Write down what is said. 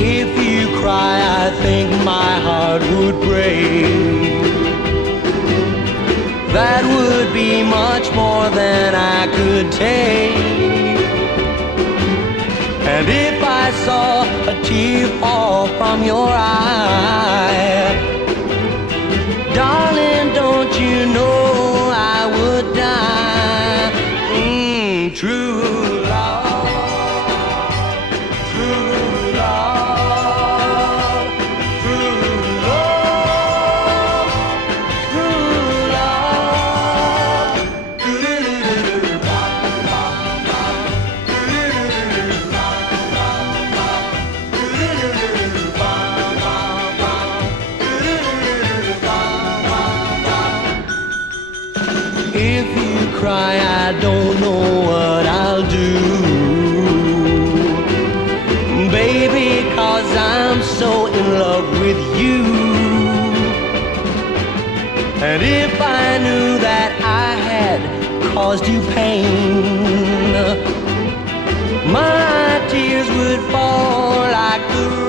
If you cry, I think my heart would break. That would be much more than I could take. And if I saw a tear fall from your eye, darling, don't you know I would die? True love, true love, true love, true love. If you cry, I don't know what I'll do, baby, 'cause I'm so in love with you. And if I knew that I had caused you pain, my tears would fall like the rain.